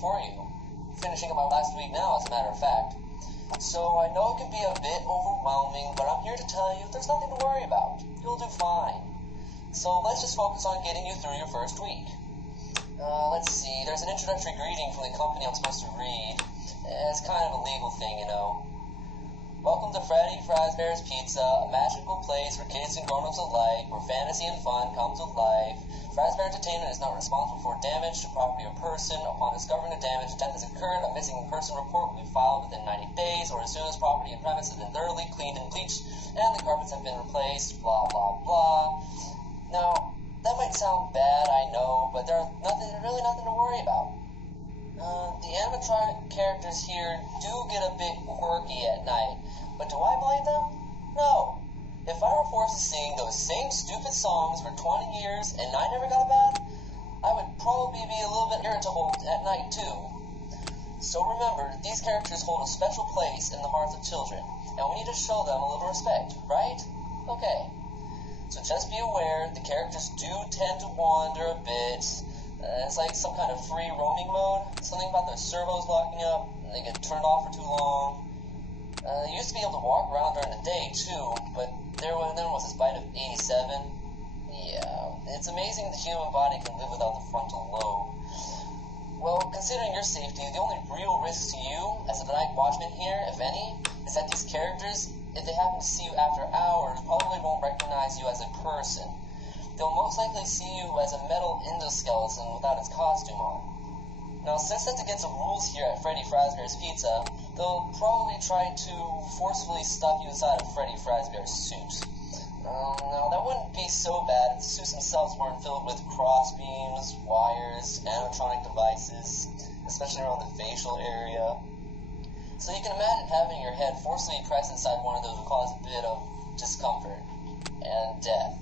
for you. Finishing up my last week now, as a matter of fact. So I know it can be a bit overwhelming, but I'm here to tell you there's nothing to worry about. You'll do fine. So let's just focus on getting you through your first week. Let's see, there's an introductory greeting from the company I'm supposed to read. It's kind of a legal thing, you know. Welcome to Freddy Fazbear's Pizza, a magical place for kids and grown-ups alike, where fantasy and fun come to life. Fazbear Entertainment is not responsible for damage to property or person. Upon discovering the damage, death has occurred, a missing person report will be filed within 90 days, or as soon as property and premise have been thoroughly cleaned and bleached, and the carpets have been replaced, blah, blah, blah. Now, that might sound bad, I know, but there's really nothing to worry about. The animatronic characters here do get a bit quirky at night, but do I blame them? No. If I were forced to sing those same stupid songs for 20 years and I never got a bath, I would probably be a little bit irritable at night too. So remember, these characters hold a special place in the hearts of children, and we need to show them a little respect, right? Okay. So just be aware, the characters do tend to wander a bit. It's like some kind of free roaming mode. Something about their servos locking up, and they get turned off for too long. They used to be able to walk around during the day, too, but there was this bite of 87. Yeah, it's amazing the human body can live without the frontal lobe. Well, considering your safety, the only real risk to you, as a night watchman here, if any, is that these characters, if they happen to see you after hours, probably won't recognize you as a person. They'll most likely see you as a metal endoskeleton without its costume on. Now, since that's against the rules here at Freddy Fazbear's Pizza, they'll probably try to forcefully stuff you inside of Freddy Fazbear's suit. Now, that wouldn't be so bad if the suits themselves weren't filled with crossbeams, wires, animatronic devices, especially around the facial area. So you can imagine having your head forcibly pressed inside one of those would cause a bit of discomfort and death.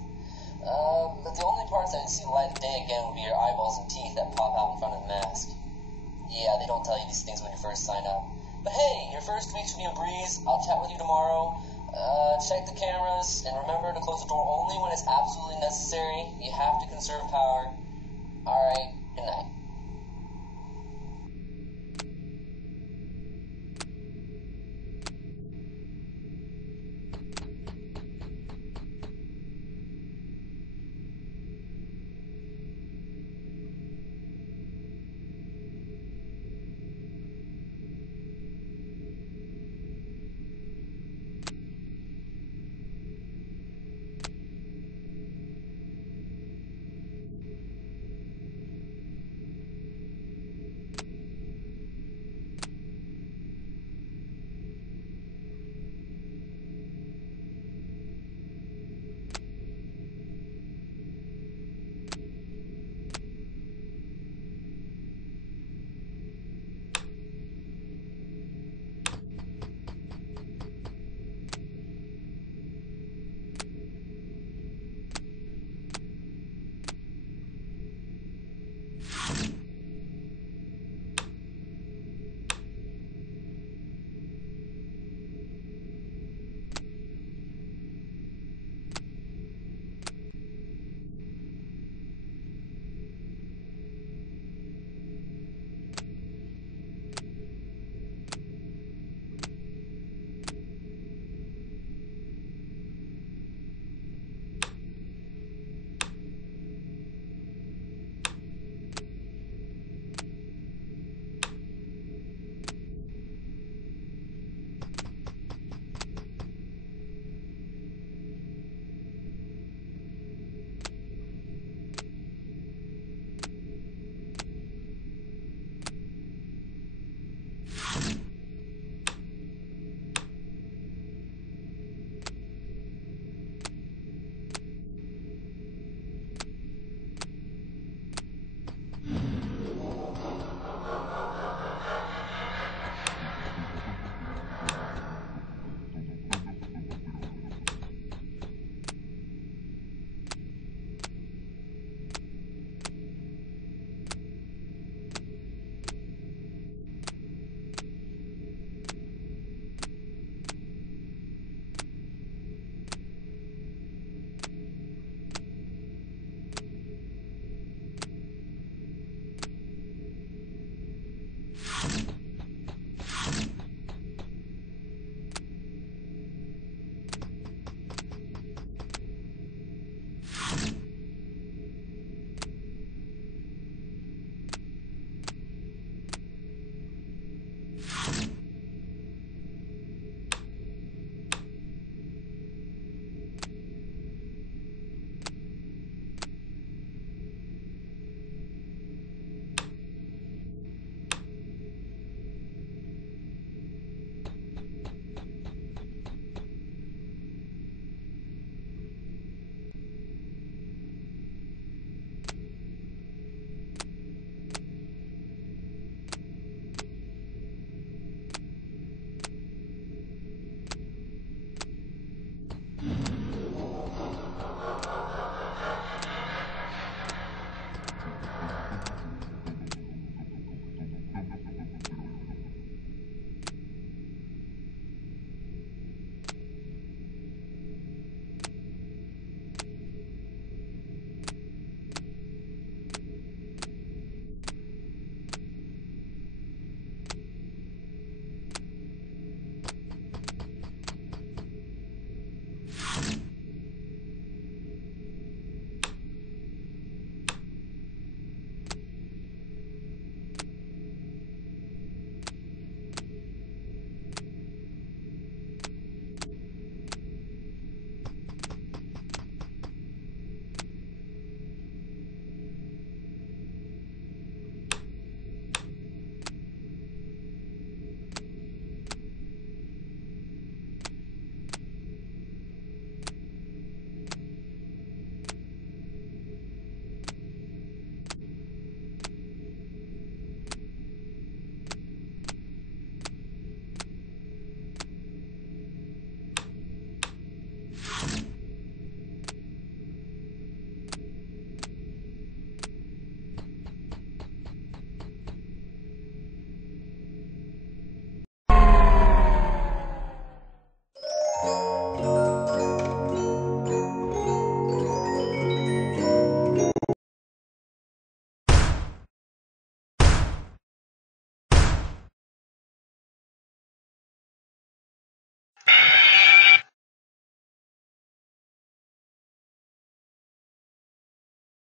But the only parts that you see the light of day again would be your eyeballs and teeth that pop out in front of the mask. Yeah, they don't tell you these things when you first sign up. But hey, your first week should be a breeze. I'll chat with you tomorrow. Check the cameras, and remember to close the door only when it's absolutely necessary. You have to conserve power. Alright, good night.